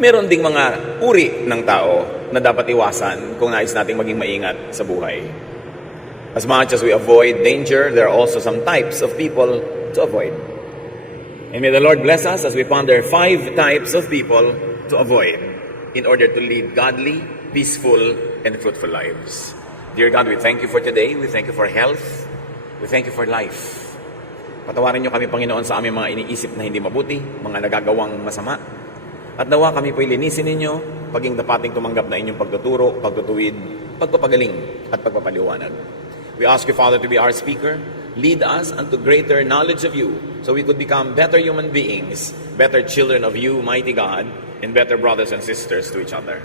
meron ding mga uri ng tao na dapat iwasan kung nais nating maging maingat sa buhay. As much as we avoid danger, there are also some types of people to avoid. And may the Lord bless us as we ponder 5 types of people to avoid in order to lead godly, peaceful, and fruitful lives. Dear God, we thank you for today. We thank you for health. We thank you for life. Patawarin niyo kami, Panginoon, sa aming mga iniisip na hindi mabuti, mga nagagawang masama. At nawa kami po'y linisin ninyo, paging dapating tumanggap na inyong pagtuturo, pagtutuwid, pagpapagaling, at pagpapaliwanag. We ask you, Father, to be our speaker. Lead us unto greater knowledge of you, so we could become better human beings, better children of you, mighty God, and better brothers and sisters to each other.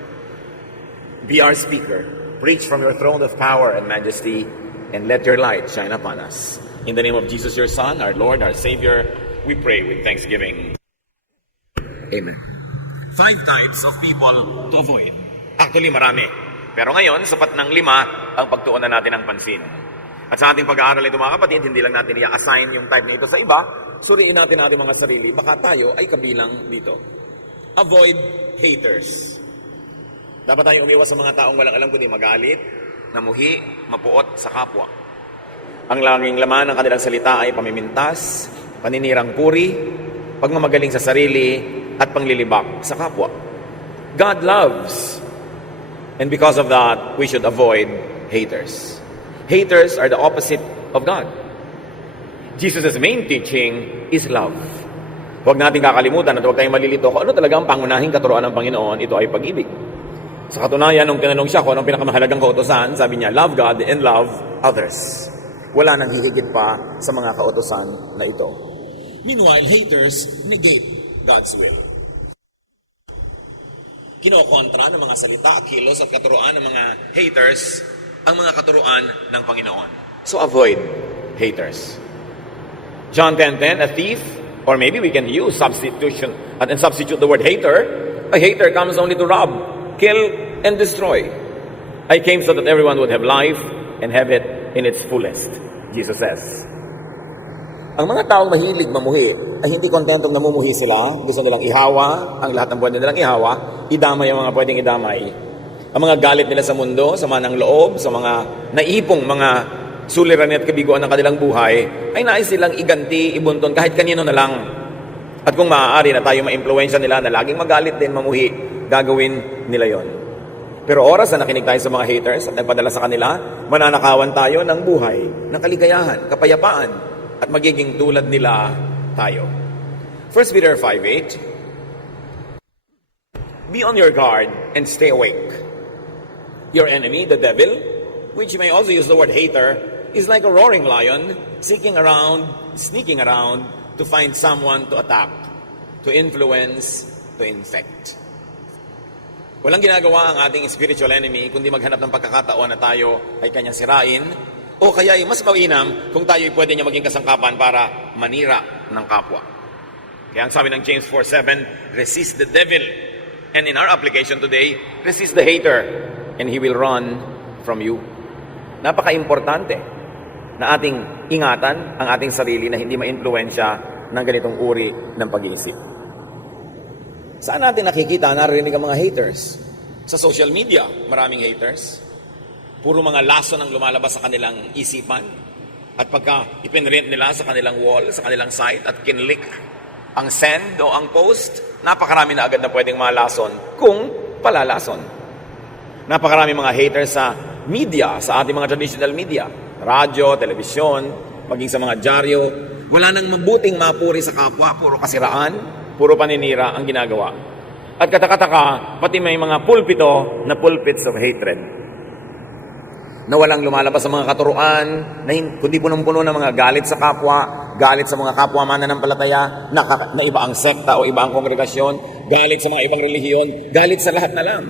Be our speaker. Preach from your throne of power and majesty, and let your light shine upon us. In the name of Jesus, your Son, our Lord, our Savior, we pray with thanksgiving. Amen. 5 types of people to avoid. Actually, marami. Pero ngayon, sapat ng 5 ang pagtuunan natin ng pansin. At sa ating pag-aaral ito, mga kapatid, hindi lang natin i-assign yung type na ito sa iba. Suriin natin ating mga sarili. Baka tayo ay kabilang dito. Avoid haters. Dapat tayong umiwas sa mga taong walang alam kundi magalit, namuhi, mapuot sa kapwa. Ang laging laman ng kanilang salita ay pamimintas, paninirang puri, pagmamagaling sa sarili, at panglilibak sa kapwa. God loves. And because of that, we should avoid haters. Haters are the opposite of God. Jesus' main teaching is love. Huwag natin kakalimutan at huwag tayong malilito kung ano talaga ang pangunahing katuruan ng Panginoon, ito ay pag-ibig. Sa katunayan, nung tinanong siya kung anong pinakamahalagang kautusan, sabi niya, love God and love others. Wala nang hihigit pa sa mga kautusan na ito. Meanwhile, haters negate God's will. Kinokontra ng mga salita, kilos at katuruan ng mga haters ang mga katuruan ng Panginoon. So avoid haters. John 10:10, a thief, or maybe we can use substitution and substitute the word hater. A hater comes only to rob, kill, and destroy. I came so that everyone would have life and have it in its fullest, Jesus says. Ang mga taong mahilig mamuhi ay hindi kontentong namumuhi sila. Gusto nilang ihawa, ang lahat ng pwede nilang ihawa, idamay ang mga pwedeng idamay. Ang mga galit nila sa mundo, sama ng loob, sa mga naipong mga suliranin at kabiguan ng kanilang buhay, ay nais silang iganti, ibunton kahit kanino na lang. At kung maaari na tayo ma-impluwensya nila na laging magalit din, mamuhi, gagawin nila yon. Pero oras na nakinig tayo sa mga haters at nagpadala sa kanila, mananakawan tayo ng buhay, ng kaligayahan, kapayapaan, at magiging tulad nila tayo. 1 Peter 5:8, be on your guard and stay awake. Your enemy, the devil, which you may also use the word hater, is like a roaring lion, sneaking around to find someone to attack, to influence, to infect. Walang ginagawa ang ating spiritual enemy kundi maghanap ng pagkakataon na tayo ay kanyang sirain, o kaya ay mas mainam kung tayo ay pwede niya maging kasangkapan para manira ng kapwa. Kaya ang sabi ng James 4:7, resist the devil. And in our application today, resist the hater, and he will run from you. Napaka-importante na ating ingatan ang ating sarili na hindi ma-impluwensya ng ganitong uri ng pag-iisip. Saan natin nakikita, narinig ang mga haters? Sa social media, maraming haters. Puro mga lason ang lumalabas sa kanilang isipan. At pagka ipinrint nila sa kanilang wall, sa kanilang site, at kinlik ang send o ang post, napakarami na agad na pwedeng malason kung palalason. Napakarami mga haters sa media, sa ating mga traditional media, radyo, telebisyon, maging sa mga dyaryo. Wala nang mabuting mapuri sa kapwa, puro kasiraan, puro paninira ang ginagawa. At katakataka, pati may mga pulpito na pulpits of hatred, na walang lumalabas sa mga katuruan, na kundi punong-puno ng mga galit sa kapwa, galit sa mga kapwa mananampalataya, na iba ang sekta o iba ang kongregasyon, galit sa mga ibang relihiyon, galit sa lahat na lang.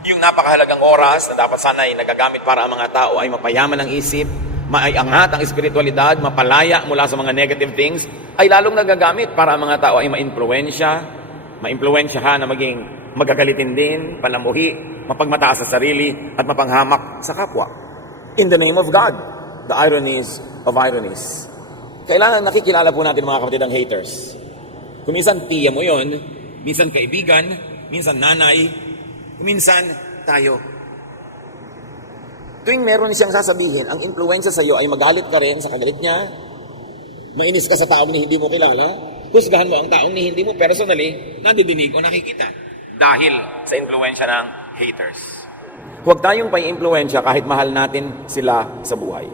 Yung napakahalagang oras na dapat sana ay nagagamit para ang mga tao ay mapayaman ang isip, maiangat ang espiritualidad, mapalaya mula sa mga negative things, ay lalong nagagamit para ang mga tao ay maimpluwensyahan na maging magagalitin din, panamuhi, mapagmataas sa sarili, at mapanghamak sa kapwa. In the name of God, the ironies of ironies. Kailangan nakikilala po natin mga kapatid ang haters. Kung minsan tiya mo yon, minsan kaibigan, minsan nanay, minsan tayo. Tuwing meron siyang sasabihin, ang influensya sa iyo ay magalit ka rin sa kagalit niya, mainis ka sa taong ni hindi mo kilala, husgahan mo ang taong ni hindi mo personally nadidinig o nakikita dahil sa influensya ng haters. Huwag tayong pang-influensya kahit mahal natin sila sa buhay.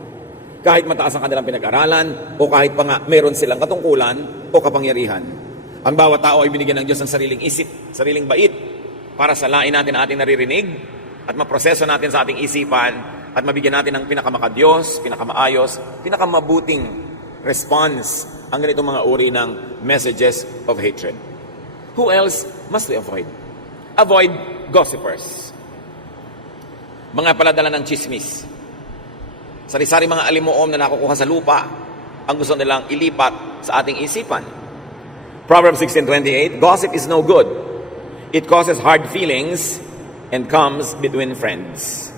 Kahit mataas ang kanilang pinag-aralan o kahit pa nga meron silang katungkulan o kapangyarihan. Ang bawat tao ay binigyan ng Diyos ng sariling isip, sariling bait para salain natin ang ating naririnig at maproseso natin sa ating isipan at mabigyan natin ng pinakamakadiyos, pinakamaayos, pinakamabuting response ang ganitong mga uri ng messages of hatred. Who else must we avoid? Avoid gossipers. Mga paladala ng chismis. Sari-sari mga alimuom na nakukuha sa lupa ang gusto nilang ilipat sa ating isipan. Proverbs 16:28, gossip is no good. It causes hard feelings and comes between friends.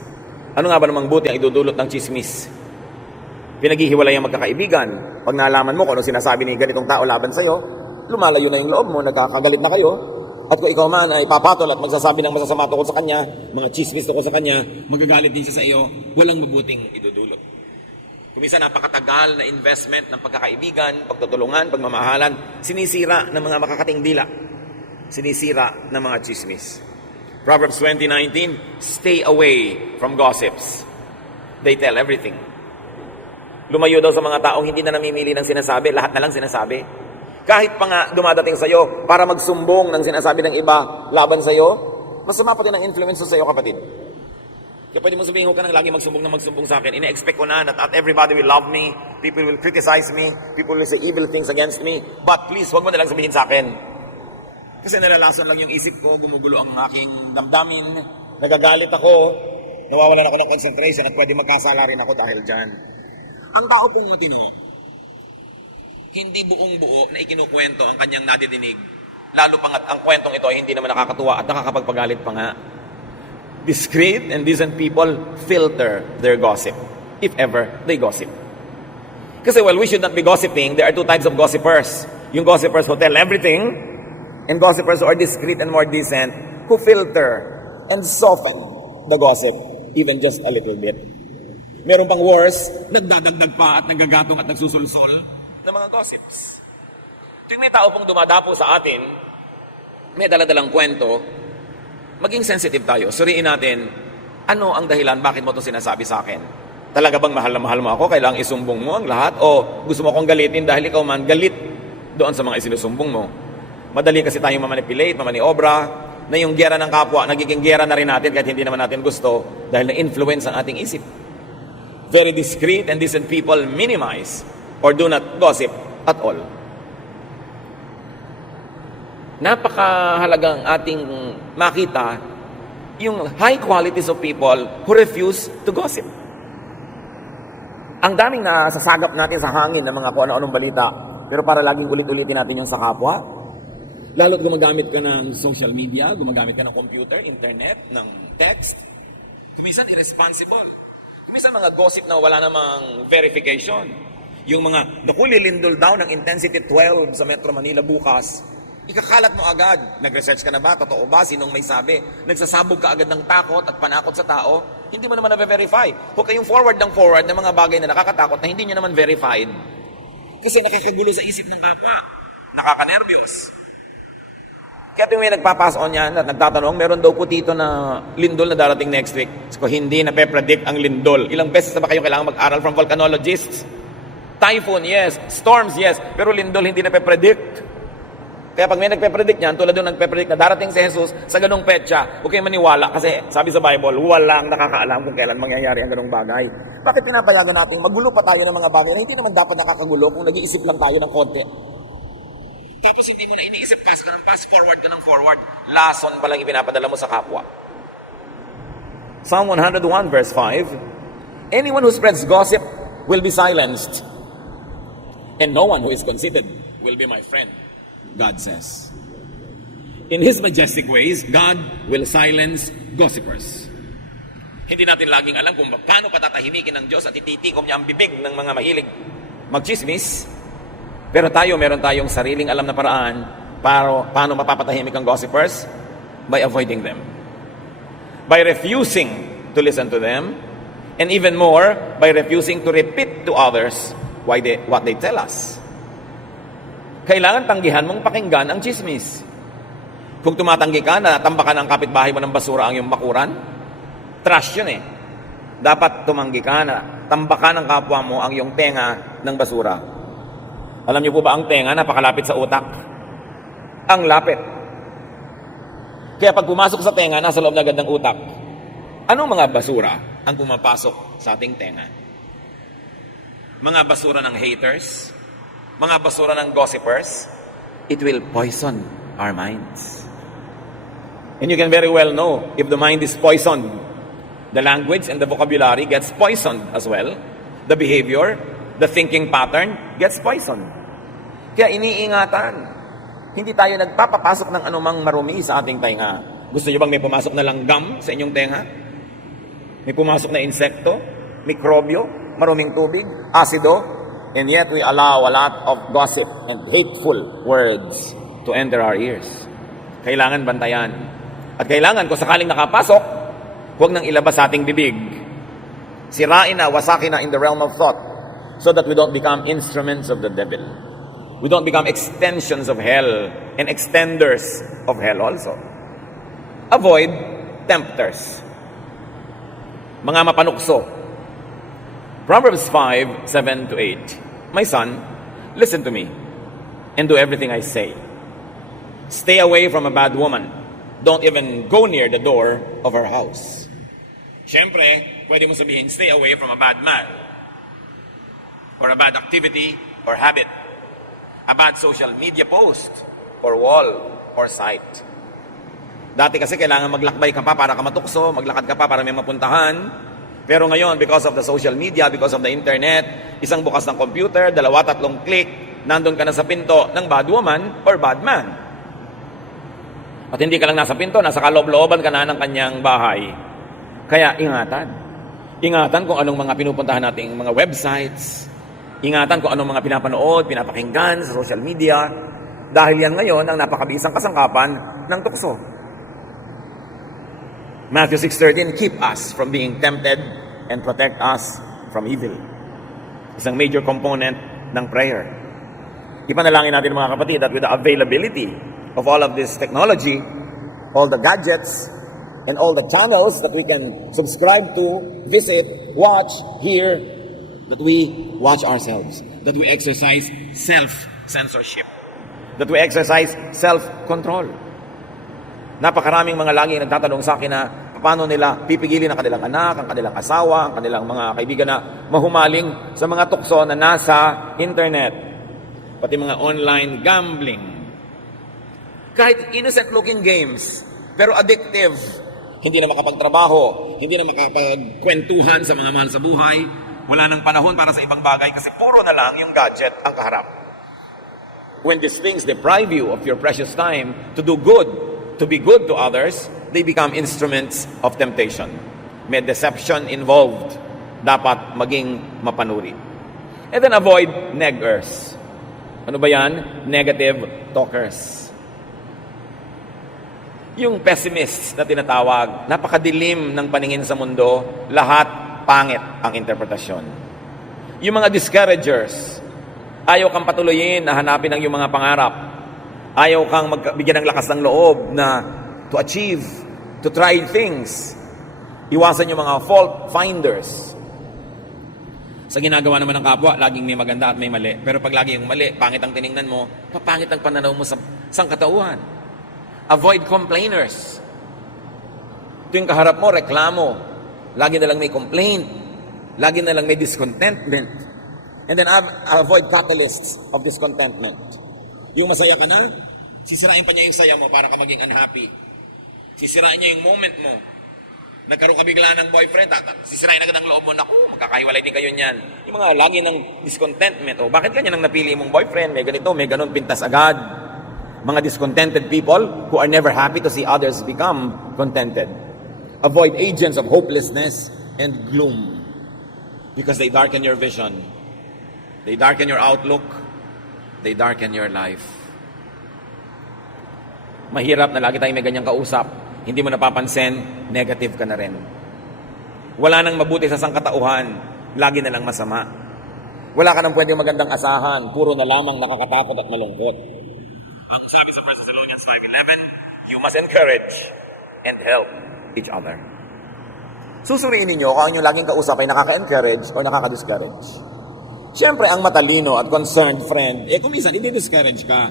Ano nga ba namang buti ang idudulot ng chismis? Pinaghihiwalay ang magkakaibigan. Pag nalaman mo kung ano sinasabi ni ganitong tao laban sa'yo, lumalayo na yung loob mo, nagkakagalit na kayo. At kung ikaw man ay papatol at magsasabi ng masasama tungkol sa kanya, mga chismis tungkol sa kanya, magagalit din siya sa iyo, walang mabuting idudulot. Kumisa napakatagal na investment ng pagkakaibigan, pagtutulungan, pagmamahalan, sinisira ng mga makakating dila. Sinisira ng mga chismis. Proverbs 20:19, stay away from gossips. They tell everything. Lumayo daw sa mga taong hindi na namimili ng sinasabi, lahat na lang sinasabi. Kahit pa nga dumadating sa'yo para magsumbong ng sinasabi ng iba laban sa'yo, masama pa din ang influence sa'yo, kapatid. Kaya pwede mong sabihin ko ka nang lagi magsumbong sa akin. Ina-expect ko na that everybody will love me, people will criticize me, people will say evil things against me, but please, huwag mo na lang sabihin sa akin. Kasi nalalason lang yung isip ko, gumugulo ang aking damdamin, nagagalit ako, nawawalan ako ng concentration at pwede magkasala rin ako dahil dyan. Ang tao pong matino, hindi buong buo na ikinukwento ang kanyang nadidinig, lalo pangat ang kwentong ito ay hindi naman nakakatuwa at nakakapagpagalit pa nga. Discreet and decent people filter their gossip, if ever they gossip. Kasi we should not be gossiping. There are two types of gossipers. Yung gossipers who tell everything, and gossipers who are discreet and more decent, who filter and soften the gossip even just a little bit. Meron pang worse, nagdadagdag pa at nagagatong at nagsusulsol ng mga gossips. Tuwing may tao pong dumadapo sa atin, may daladalang kwento, maging sensitive tayo. Suriin natin, ano ang dahilan, bakit mo itong sinasabi sa akin? Talaga bang mahal na mahal mo ako? Kailangang isumbong mo ang lahat? O gusto mo akong galitin dahil ikaw man galit doon sa mga isinusumbong mo? Madali kasi tayong mamanipulate, mamaniobra, na yung gera ng kapwa, nagiging gera na rin natin kahit hindi naman natin gusto dahil na-influence ang ating isip. Very discreet and decent people minimize or do not gossip at all. Napakahalagang ating makita yung high qualities of people who refuse to gossip. Ang daming nasasagap natin sa hangin ng mga kung ano-anong balita, pero para laging ulit-ulitin natin yung sa kapwa. Lalo't gumagamit ka ng social media, gumagamit ka ng computer, internet, ng text. Kumisan irresponsible. Kumisan mga gossip na wala namang verification. Yung mga, lilindol daw ng intensity 12 sa Metro Manila bukas, ikakalat mo agad. Nag-research ka na ba? Totoo ba? Sinong may sabi? Nagsasabog ka agad ng takot at panakot sa tao? Hindi mo naman na-verify. Huwag kayong forward ng mga bagay na nakakatakot na hindi nyo naman verified. Kasi nakakagulo sa isip ng kapwa. Nakakanervyos. Kaya tuwing may nagpapass on yan at nagtatanong, meron daw po dito na lindol na darating next week. So, hindi na pe-predict ang lindol. Ilang beses na ba kayong kailangan mag-aral from volcanologists? Typhoon, yes. Storms, yes. Pero lindol, hindi na pe-predict. Kaya pag may nagpe-predict yan, tulad yung nagpe-predict na darating si Jesus sa ganung petsa, huwag kayong maniwala kasi sabi sa Bible, walang nakakaalam kung kailan mangyayari ang ganung bagay. Bakit pinapayagan natin? Magulo pa tayo ng mga bagay na hindi naman dapat nakakagulo kung nag-iisip lang tayo ng konti. Tapos hindi mo na iniisip, pass ka ng pass, forward ka ng forward. Lason pa lang ipinapadala mo sa kapwa. Psalm 101 verse 5, anyone who spreads gossip will be silenced, and no one who is conceited will be my friend, God says. In His majestic ways, God will silence gossipers. Hindi natin laging alam kung paano patatahimikin ng Diyos at ititikom niya ang bibig ng mga mahilig magchismis. Pero meron tayong sariling alam na paraan para paano mapapatahimik ang gossipers. By avoiding them. By refusing to listen to them, and even more, by refusing to repeat to others what they tell us. Kailangan tanggihan mong pakinggan ang chismis. Kung tumatanggi ka na tambakan ng kapitbahay mo ng basura ang iyong bakuran, trash yun eh. Dapat tumanggi ka na tambakan ng kapwa mo ang iyong tenga ng basura. Alam niyo po ba ang tenga napakalapit sa utak? Ang lapit. Kaya pag pumasok sa tenga, nasa loob na agad ng utak. Anong mga basura ang pumapasok sa ating tenga? Mga basura ng haters, mga basura ng gossipers, it will poison our minds. And you can very well know if the mind is poisoned. The language and the vocabulary gets poisoned as well. The behavior, the thinking pattern gets poisoned. Kaya iniingatan. Hindi tayo nagpapapasok ng anumang marumi sa ating tenga. Gusto niyo bang may pumasok na langgam sa inyong tenga? May pumasok na insekto, mikrobyo, maruming tubig, asido, and yet we allow a lot of gossip and hateful words to enter our ears. Kailangan bantayan. At kailangan kung sakaling nakapasok, huwag nang ilabas sa ating bibig. Sirain na, wasakin na in the realm of thought so that we don't become instruments of the devil. We don't become extensions of hell and extenders of hell also. Avoid tempters. Mga mapanukso. Proverbs 5:7-8. My son, listen to me and do everything I say. Stay away from a bad woman. Don't even go near the door of her house. Siyempre, pwede mo sabihin, stay away from a bad man or a bad activity or habit, a bad social media post or wall or site. Dati kasi kailangan maglakbay ka pa para ka matukso, maglakad ka pa para may mapuntahan. Pero ngayon, because of the social media, because of the internet, isang bukas ng computer, 2-3 click, nandun ka na sa pinto ng bad woman or bad man. At hindi ka lang nasa pinto, nasa kaloob-looban ka na ng kanyang bahay. Kaya ingatan. Ingatan kung anong mga pinupuntahan nating mga websites. Ingatan kung anong mga pinapanood, pinapakinggan sa social media. Dahil yan ngayon ang napakabisang kasangkapan ng tukso. Matthew 6:13, keep us from being tempted and protect us from evil. Isang major component ng prayer. Ipanalangin natin mga kapatid that with the availability of all of this technology, all the gadgets, and all the channels that we can subscribe to, visit, watch, hear, that we watch ourselves, that we exercise self-censorship, that we exercise self-control. Napakaraming mga lagi nagtatanong sa akin na paano nila pipigilin ang kanilang anak, ang kanilang asawa, ang kanilang mga kaibigan na mahumaling sa mga tukso na nasa internet. Pati mga online gambling. Kahit innocent-looking games, pero addictive. Hindi na makapagtrabaho, hindi na makapagkwentuhan sa mga mahal sa buhay. Wala nang panahon para sa ibang bagay kasi puro na lang yung gadget ang kaharap. When these things deprive you of your precious time to do good, to be good to others, they become instruments of temptation. May deception involved. Dapat maging mapanuri. And then avoid neggers. Ano ba yan? Negative talkers. Yung pessimists na tinatawag, napakadilim ng paningin sa mundo, lahat pangit ang interpretasyon. Yung mga discouragers, ayaw kang patuloyin na hanapin ang iyong mga pangarap. Ayaw kang magbigyan ng lakas ng loob na to achieve, to try things. Iwasan yung mga fault finders. Sa ginagawa naman ng kapwa, laging may maganda at may mali. Pero pag lagi yung mali, pangit ang tiningnan mo, papangit ang pananaw mo sa sangkatauhan. Avoid complainers. Ito yung kaharap mo, reklamo. Lagi na lang may complaint. Lagi na lang may discontentment. And then avoid catalysts of discontentment. Yung masaya ka na, sisirain pa niya yung saya mo para ka maging unhappy. Sisirain niya yung moment mo. Nagkaroon ka bigla ng boyfriend, sisirain agad ang loob mo, naku, magkakahiwalay din kayo niyan. Yung mga lagi ng discontentment, o bakit ganyan ang napili mong boyfriend, may ganito, may ganun, pintas agad. Mga discontented people who are never happy to see others become contented. Avoid agents of hopelessness and gloom because they darken your vision. They darken your outlook. They darken your life. Mahirap na lagi tayong may ganyang kausap. Hindi mo napapansin, negative ka na rin. Wala nang mabuti sa sangkatauhan, lagi na lang masama. Wala ka nang pwedeng magandang asahan, puro na lamang nakakatakot at malungkot. Ang sabi sa 1 Thessalonians 5:11, you must encourage and help each other. Susuriin ninyo kung ang inyong laging kausap ay nakaka-encourage o nakaka-discourage. Siyempre, ang matalino at concerned friend, kung minsan, hindi discourage ka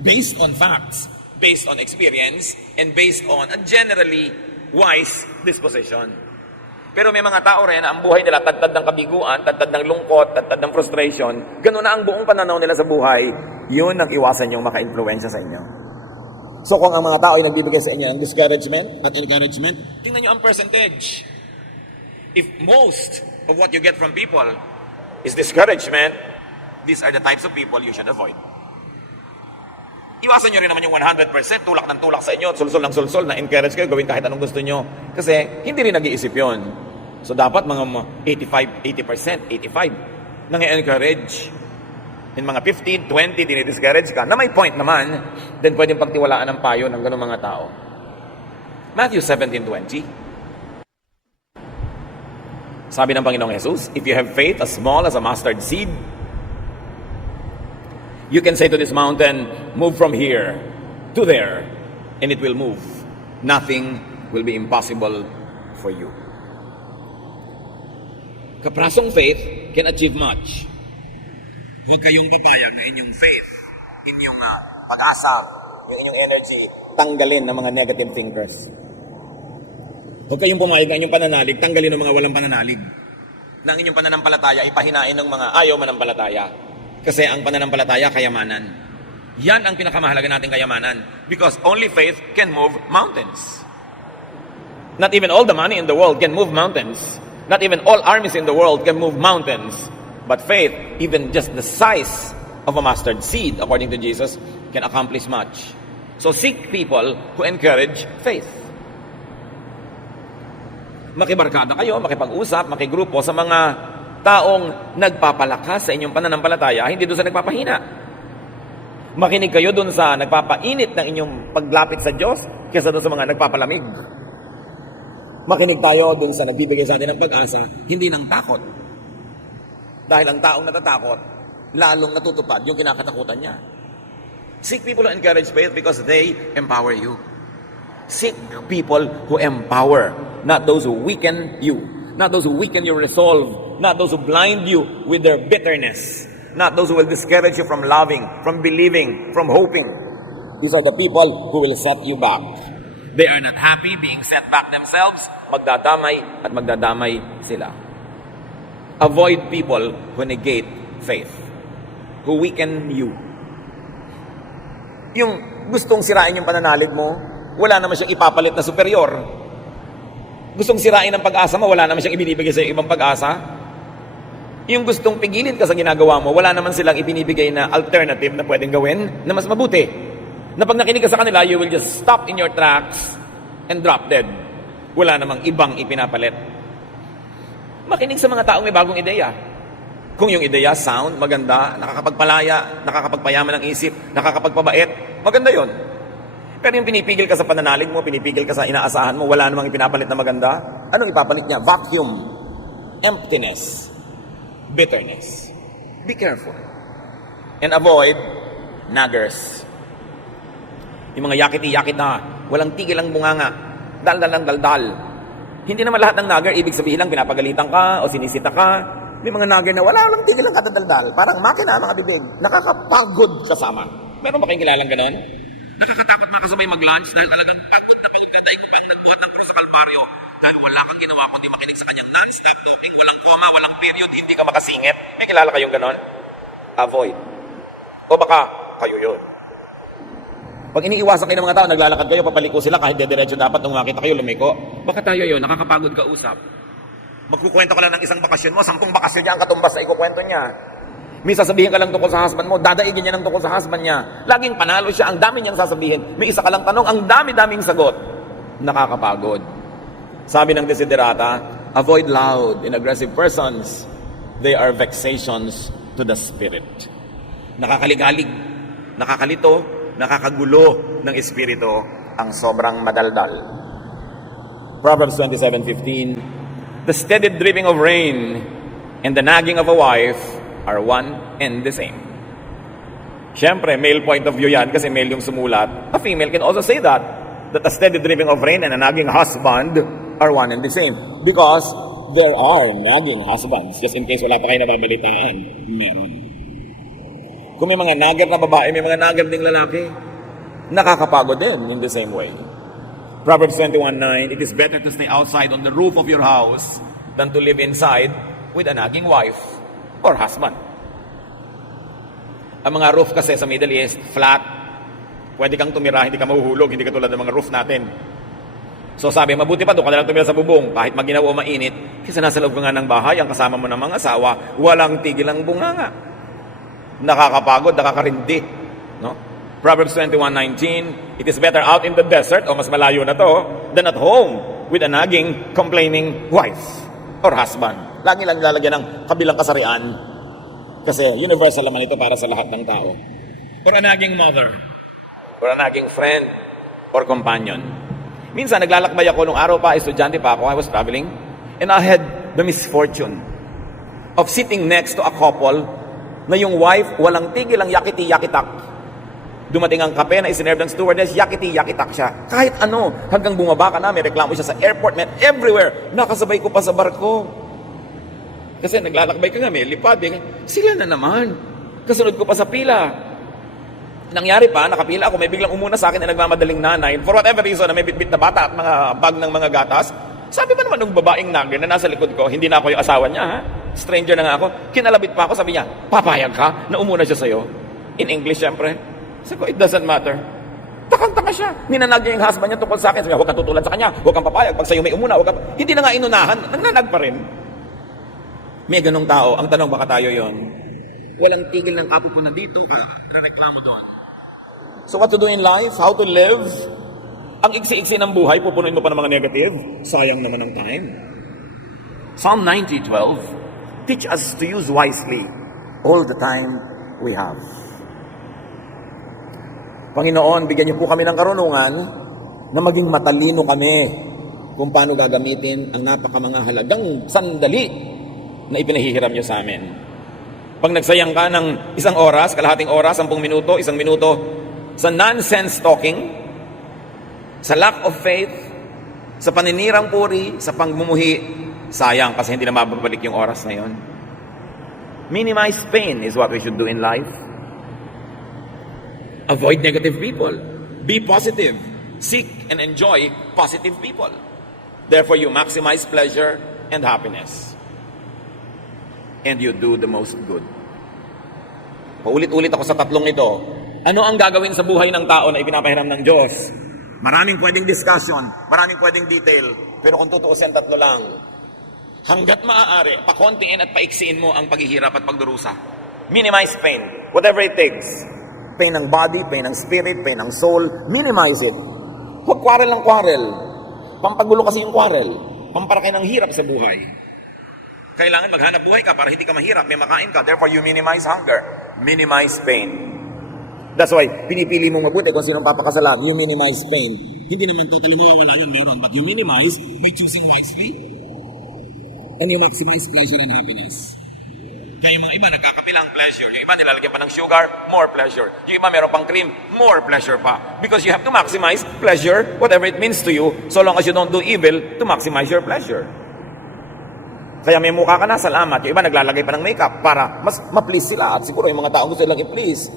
based on facts, based on experience, and based on a generally wise disposition. Pero may mga tao rin na ang buhay nila tadtad ng kabiguan, tadtad ng lungkot, tadtad ng frustration. Ganun na ang buong pananaw nila sa buhay. Yun ang iwasan yung maka-influensya sa inyo. So kung ang mga tao ay nagbibigay sa inyo ng discouragement at encouragement, tingnan nyo ang percentage. If most of what you get from people is discouragement, these are the types of people you should avoid. Iwasan nyo rin naman yung 100% tulak ng tulak sa inyo, sulsol ng sulsol na encourage kayo, gawin kahit anong gusto nyo. Kasi hindi rin nag-iisip yon. So dapat mga 85% nang-encourage. In mga 15, 20, dinidiscourage ka, na may point naman, then pwedeng pagtiwalaan ng payo ng ganung mga tao. Matthew 17:20. Sabi ng Panginoong Jesus, if you have faith as small as a mustard seed, you can say to this mountain, move from here to there, and it will move. Nothing will be impossible for you. Kaprasong faith can achieve much. Huwag kayong papayag na inyong faith, inyong pag-asa, yung inyong energy, tanggalin ng mga negative thinkers. Huwag kayong pumayag na inyong pananalig, tanggalin ng mga walang pananalig. Na ang inyong pananampalataya, ipahinain ng mga ayaw manampalataya. Kasi ang pananampalataya, kayamanan. Yan ang pinakamahalaga nating kayamanan. Because only faith can move mountains. Not even all the money in the world can move mountains. Not even all armies in the world can move mountains. But faith, even just the size of a mustard seed, according to Jesus, can accomplish much. So seek people who encourage faith. Makibarkada kayo, makipag-usap, makigrupo sa mga taong nagpapalakas sa inyong pananampalataya, hindi doon sa nagpapahina. Makinig kayo doon sa nagpapainit ng inyong paglapit sa Diyos kaysa doon sa mga nagpapalamig. Makinig tayo doon sa nagbibigay sa atin ng pag-asa, hindi ng takot. Dahil ang taong natatakot, lalong natutupad yung kinakatakutan niya. Seek people who encourage faith because they empower you. Seek people who empower, not those who weaken you. Not those who weaken your resolve. Not those who blind you with their bitterness. Not those who will discourage you from loving, from believing, from hoping. These are the people who will set you back. They are not happy being set back themselves. Magdadamay at magdadamay sila. Avoid people who negate faith, who weaken you. Yung gustong sirain yung pananalig mo, wala naman siyang ipapalit na superior. Gustong sirain ang pag-asa mo, wala naman siyang ibinibigay sa ibang pag-asa. Yung gustong pigilin ka sa ginagawa mo, wala naman silang ibinibigay na alternative na pwedeng gawin na mas mabuti. Na pag nakinig ka sa kanila, you will just stop in your tracks and drop dead. Wala namang ibang ipinapalit. Makinig sa mga taong may bagong ideya. Kung yung ideya sound, maganda, nakakapagpalaya, nakakapagpayaman ng isip, nakakapagpabait, maganda yon. Pero yung pinipigil ka sa pananalig mo, pinipigil ka sa inaasahan mo, wala namang ipinapalit na maganda, anong ipapalit niya? Vacuum, emptiness, bitterness. Be careful. And avoid naggers. Yung mga yakiti-yakit na, walang tigil ang bunganga, daldal ang daldal. Hindi naman lahat ng nagger, ibig sabihin lang pinapagalitan ka o sinisita ka. May mga nagger na wala lang tigil ang kadadaldal. Parang makina ang mga bibig. Nakakapagod kasama. Meron ba kayong kilalang ganun? Nakakatakot makasabay mag-lunch dahil talagang pagod na pagod ka dahil kupang nagbuhat ng krus sa kalbaryo. Dahil wala kang ginawa kundi makinig sa kanyang non-stop talking, walang koma, walang period, hindi ka makasingit. May kilala kayong ganon? Avoid. O baka kayo yun. Pag iniiwasan kayo ng mga tao, naglalakad kayo, papaliko sila kahit dediretso dapat nung makita kayo, lumiko. Baka tayo yun, nakakapagod ka usap. Magkukwento ka lang ng isang bakasyon mo, 10 bakasyon niya ang katumbas sa ikukwento niya. May sasabihin ka lang tungkol sa husband mo, dadaigin niya ng tungkol sa husband niya. Laging panalo siya, ang dami niyang sasabihin. May isa ka lang tanong, ang dami-daming sagot. Nakakapagod. Sabi ng Desiderata, avoid loud and aggressive persons. They are vexations to the spirit. Nakakaligalig, nakakalito, nakakagulo ng espiritu ang sobrang madaldal. Proverbs 27:15, the steady dripping of rain and the nagging of a wife are one and the same. Siyempre, male point of view yan kasi male yung sumulat. A female can also say that a steady dripping of rain and a nagging husband are one and the same. Because there are nagging husbands. Just in case wala pa kayo nababalitaan, meron. Kung may mga nagger na babae, may mga nagger ding lalaki, nakakapagod din in the same way. Proverbs 21:9, it is better to stay outside on the roof of your house than to live inside with a nagging wife or husband. Ang mga roof kasi sa Middle East, flat. Pwede kang tumira, hindi ka mahuhulog, hindi ka tulad ng mga roof natin. So sabi, mabuti pa doon ka na lang tumira sa bubong, kahit maginaw o mainit, kasi nasa loob ka nga ng bahay, ang kasama mo ng mga asawa, walang tigil ang bunganga. Nakakapagod, nakakarindi. No? Proverbs 21:19, it is better out in the desert, o mas malayo na to, than at home with a nagging, complaining wife or husband. Lagi lang lalagyan ng kabilang kasarian. Kasi universal naman ito para sa lahat ng tao. Or a nagging mother. Or a nagging friend. Or companion. Minsan, naglalakbay ako nung araw pa, estudyante pa ako, I was traveling, and I had the misfortune of sitting next to a couple na yung wife, walang tigil ang yakiti-yakitak. Dumating ang kape na isinerve ng stewardess, yakiti-yakitak siya. Kahit ano, hanggang bumaba ka na, may reklamo siya sa airport, man, everywhere. Nakasabay ko pa sa barko. Kasi naglalakbay ka nga, may lipad. Sila na naman. Kasunod ko pa sa pila. Nangyari pa, nakapila ako, may biglang umuna sa akin na nagmamadaling nanay. For whatever reason, na may bitbit na bata at mga bag ng mga gatas. Sabi ba naman ng babaeng nagger na nasa likod ko, hindi na ako yung asawa niya, ha? Stranger na nga ako. Kinalabit pa ako, sabi niya, papayag ka na umuna siya sa'yo? In English, syempre. Sabi ko, it doesn't matter. Takang-taka siya. Ninanag niya yung husband niya tungkol sa akin. Sabi niya, huwag kang tutulad sa kanya. Huwag kang papayag. Pag sa'yo may umuna, huwag kang... Hindi na nga inunahan. Nagnanag pa rin. May ganong tao. Ang tanong, baka tayo yon. Walang tigil ng kapo ko na dito, reklamo doon. So what to do in life? How to live? Ang iksi-iksi ng buhay, pupunuin mo pa ng mga negative. Sayang naman ang time. Psalm 90:12, teach us to use wisely all the time we have. Panginoon, bigyan niyo po kami ng karunungan na maging matalino kami kung paano gagamitin ang napakamanga halagang sandali na ipinahihiram niyo sa amin. Pag nagsayang ka ng 1 oras, kalahating oras, 10 minuto, 1 minuto, sa nonsense talking, sa lack of faith, sa paninirang puri, sa pangmumuhi, sayang kasi hindi na mababalik yung oras na yon. Minimize pain is what we should do in life. Avoid negative people. Be positive. Seek and enjoy positive people. Therefore, you maximize pleasure and happiness. And you do the most good. Paulit-ulit ako sa tatlong ito. Ano ang gagawin sa buhay ng tao na ipinapahiram ng Diyos? Maraming pwedeng discussion, maraming pwedeng detail, pero kung tutuusin, tatlo lang. Hanggat maaari, pakontiin at paiksiin mo ang paghihirap at pagdurusa. Minimize pain, whatever it takes. Pain ng body, pain ng spirit, pain ng soul, minimize it. Huwag quarrel ng quarrel. Pampagulo kasi yung quarrel. Pamparaki ng hirap sa buhay. Kailangan maghanap buhay ka para hindi ka mahirap, may makain ka. Therefore, you minimize hunger. Minimize pain. That's why, pinipili mong mabuti kung sinong papakasalan. You minimize pain. Hindi naman totally mo wala yun, meron. But you minimize by choosing wisely. And you maximize pleasure and happiness. Kaya yung mga iba, nagkakabilang pleasure. Yung iba, nilalagyan pa ng sugar, more pleasure. Yung iba, meron pang cream, more pleasure pa. Because you have to maximize pleasure, whatever it means to you, so long as you don't do evil, to maximize your pleasure. Kaya may mukha ka na, salamat. Yung iba naglalagay pa ng makeup para mas ma-please sila. At siguro yung mga taong gusto nilang i-please.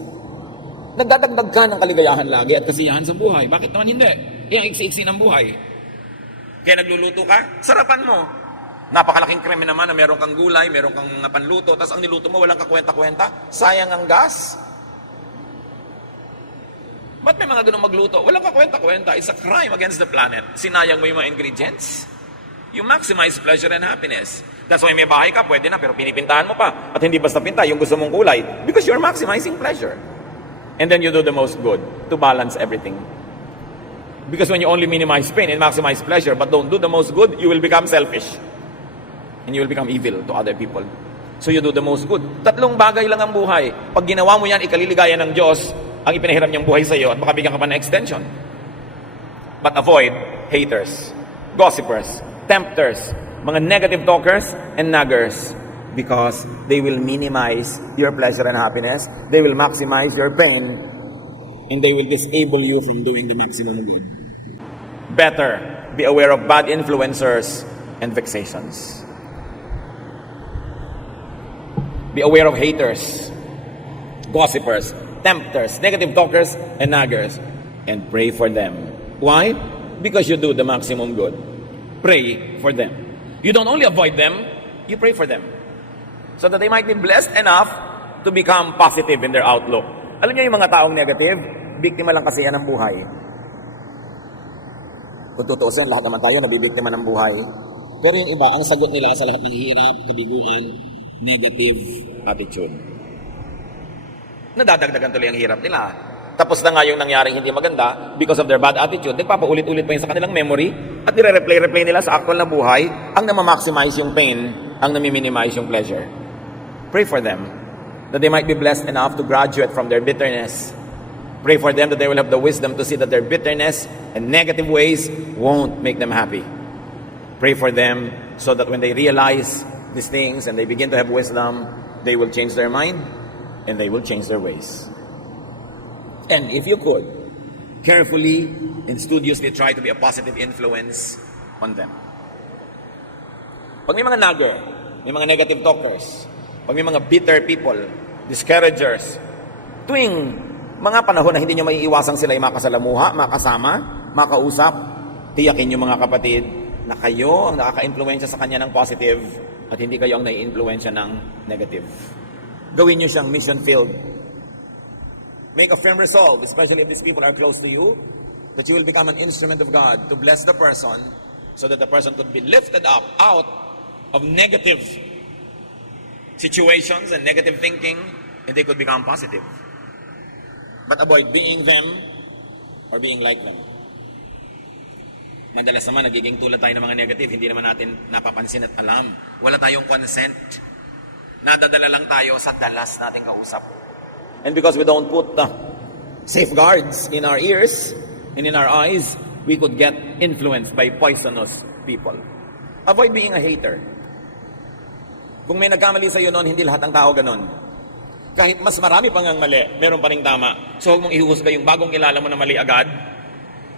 Nagdadagdag ka ng kaligayahan lagi at kasiyahan sa buhay. Bakit naman hindi? Yung iksi-iksi ng buhay. Kaya nagluluto ka, sarapan mo. Napakalaking krimen naman na meron kang gulay, meron kang mga panluto, tapos ang niluto mo walang kakwenta-kwenta. Sayang ang gas. Ba't may mga ganun magluto? Walang kakwenta-kwenta. It's a crime against the planet. Sinayang mo yung mga ingredients. You maximize pleasure and happiness. That's why may bahay ka, pwede na, pero pinipintahan mo pa. At hindi basta pinta, yung gusto mong kulay. Because you're maximizing pleasure. And then you do the most good to balance everything. Because when you only minimize pain and maximize pleasure, but don't do the most good, you will become selfish. And you will become evil to other people. So you do the most good. Tatlong bagay lang ang buhay. Pag ginawa mo yan, ikaliligayan ng Diyos, ang ipinahiram niyang buhay sa iyo at baka bigyan ka pa ng extension. But avoid haters, gossipers, tempters, mga negative talkers and naggers, because they will minimize your pleasure and happiness, they will maximize your pain, and they will disable you from doing the maximum good. Better be aware of bad influencers and vexations. Be aware of haters, gossipers, tempters, negative talkers, and naggers, and pray for them. Why? Because you do the maximum good. Pray for them. You don't only avoid them, you pray for them. So that they might be blessed enough to become positive in their outlook. Alam niyo yung mga taong negative, biktima lang kasi yan ng buhay. Kung tutuusin, lahat naman tayo nabibiktima ng buhay. Pero yung iba, ang sagot nila sa lahat ng hirap, kabiguan, negative attitude. Nadadagdagan tuloy ang hirap nila. Tapos na nga yung nangyaring hindi maganda because of their bad attitude, nagpapaulit-ulit pa yun sa kanilang memory at nire-replay na nila sa actual na buhay ang namamaximize yung pain, ang nami-minimize yung pleasure. Pray for them that they might be blessed enough to graduate from their bitterness. Pray for them that they will have the wisdom to see that their bitterness and negative ways won't make them happy. Pray for them so that when they realize these things and they begin to have wisdom, they will change their mind and they will change their ways. And if you could, carefully and studiously try to be a positive influence on them. Pag may mga nagger, may mga negative talkers, pag may mga bitter people, discouragers, tuwing mga panahon na hindi nyo maiiwasang sila ay makasalamuha, makasama, makausap, tiyakin nyo mga kapatid na kayo ang nakaka-influensya sa kanya ng positive at hindi kayo ang nai-influensya ng negative. Gawin nyo siyang mission-filled. Make a firm resolve, especially if these people are close to you, that you will become an instrument of God to bless the person so that the person could be lifted up out of negative situations and negative thinking and they could become positive. But avoid being them or being like them. Madalas naman, nagiging tulad tayo ng mga negative, hindi naman natin napapansin at alam. Wala tayong consent. Nadadala lang tayo sa dalas nating kausap. And because we don't put safeguards in our ears and in our eyes, we could get influenced by poisonous people. Avoid being a hater. Kung may nagkamali sa iyo noon, hindi lahat ng tao ganon. Kahit mas marami pang ang mali, meron pa ring tama. So huwag mong ihusga yung bagong kilala mo na mali agad.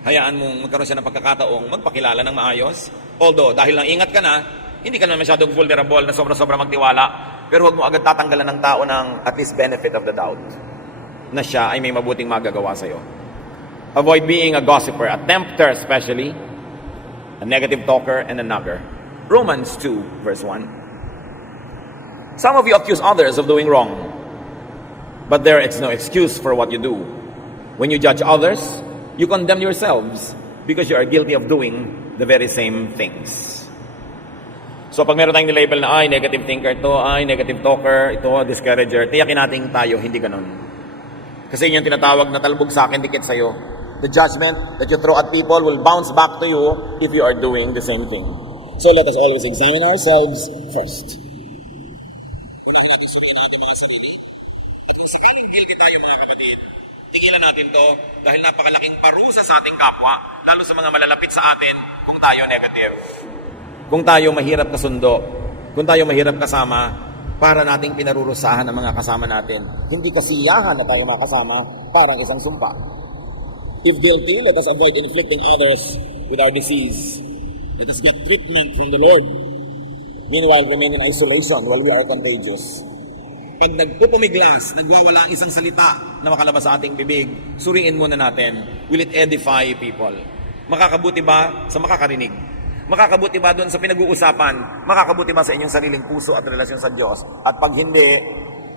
Hayaan mong magkaroon siya ng pagkakataong magpakilala ng maayos. Although, dahil lang ingat ka na, hindi ka na masyadong vulnerable na sobra-sobra magtiwala. Pero huwag mo agad tatanggalan ng tao ng at least benefit of the doubt na siya ay may mabuting magagawa sa iyo. Avoid being a gossiper, a tempter especially, a negative talker, and a nagger. Romans 2, verse 1. Some of you accuse others of doing wrong, but there is no excuse for what you do. When you judge others, you condemn yourselves because you are guilty of doing the very same things. So pag meron tayong nilabel na, ay, negative thinker to, ay, negative talker, ito, discourager, tiyakin natin tayo, hindi ganun. Kasi yun yung tinatawag na talbog sa akin, dikit sa'yo. The judgment that you throw at people will bounce back to you if you are doing the same thing. So let us always examine ourselves first. Tingilan natin to dahil napakalaking parusa sa ating kapwa, lalo sa mga malalapit sa atin kung tayo negative. Kung tayo mahirap kasundo, kung tayo mahirap kasama, para nating pinarurusahan ng mga kasama natin. Hindi kasiyahan na tayo makasama, parang isang sumpa. If guilty, let us avoid inflicting others with our disease. Let us get treatment from the Lord. Meanwhile, remain in isolation while we are contagious. Pag nagpupumiglas, nagwawala ang isang salita na makalabas sa ating bibig, suriin muna natin, will it edify people? Makakabuti ba sa makakarinig? Makakabuti ba doon sa pinag-uusapan? Makakabuti ba sa inyong sariling puso at relasyon sa Diyos? At pag hindi,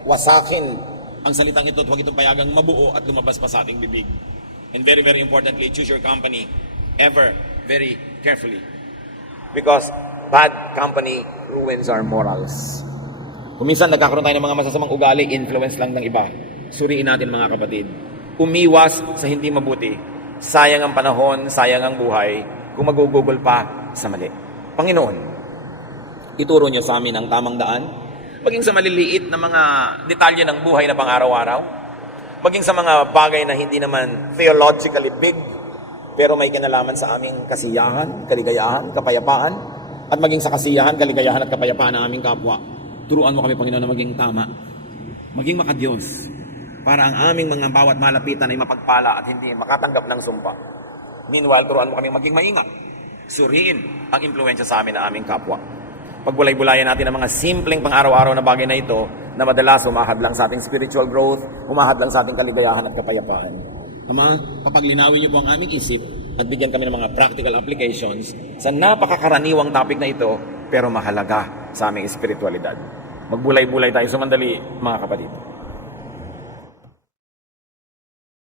wasakin ang salitang ito at huwag itong payagang mabuo at lumabas pa sa ating bibig. And very, very importantly, choose your company ever very carefully. Because bad company ruins our morals. Kung minsan nagkakaroon tayo ng mga masasamang ugali, influence lang ng iba. Suriin natin mga kapatid. Umiwas sa hindi mabuti. Sayang ang panahon, sayang ang buhay, kung magugugol pa sa mali. Panginoon, ituro niyo sa amin ang tamang daan, maging sa maliliit na mga detalye ng buhay na pang-araw-araw. maging sa mga bagay na hindi naman theologically big, pero may kinalaman sa aming kasiyahan, kaligayahan, kapayapaan, at maging sa kasiyahan, kaligayahan at kapayapaan ng aming kapwa. Turuan mo kami, Panginoon, na maging tama, maging makadiyos, para ang aming mga bawat malapitan ay mapagpala at hindi makatanggap ng sumpa. Meanwhile, turuan mo kami maging maingat, suriin ang impluensya sa amin ng aming kapwa. Pagbulay-bulayan natin ang mga simpleng pang-araw-araw na bagay na ito na madalas humahad lang sa ating spiritual growth, humahad lang sa ating kaligayahan at kapayapaan. Ama, kapaglinawin niyo po ang aming isip at bigyan kami ng mga practical applications sa napakakaraniwang topic na ito pero mahalaga sa aming espiritualidad. Magbulay-bulay tayo sumandali, mga kapatid.